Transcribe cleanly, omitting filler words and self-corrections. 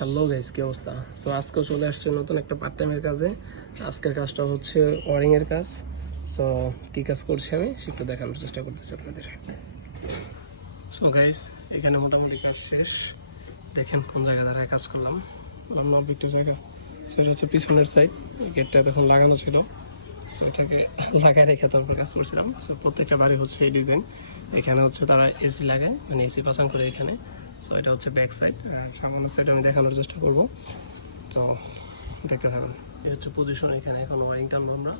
Hello guys, কি অবস্থা? So আজকেও চলে আসছে নতুন একটা পার্ট টাইমের কাজে। আজকের কাজটা হচ্ছে ওয়ারিংয়ের কাজ। সো কী কাজ করছি আমি সেটা দেখানোর চেষ্টা করতেছি আপনাদের। সো গাইস, এখানে মোটামুটি কাজ শেষ। দেখেন কোন জায়গা দাঁড়ায় কাজ করলাম, বললাম না একটা জায়গা। সেটা হচ্ছে পিছনের সাইড, গেটটা তখন লাগানো ছিল। সো এটাকে লাগাই রেখে তারপর কাজ করছিলাম। সো প্রত্যেকটা বাড়ি হচ্ছে এই ডিজাইন। এখানে হচ্ছে তারা এসি লাগায়, মানে এসি পাসান করে এখানে। সো এটা হচ্ছে ব্যাক সাইড, আর সামান্য সাইড আমি দেখানোর চেষ্টা করব। তো দেখতে থাকুন। এই হচ্ছে পজিশন, এখানে এখন ওয়ারিং টানবো আমরা।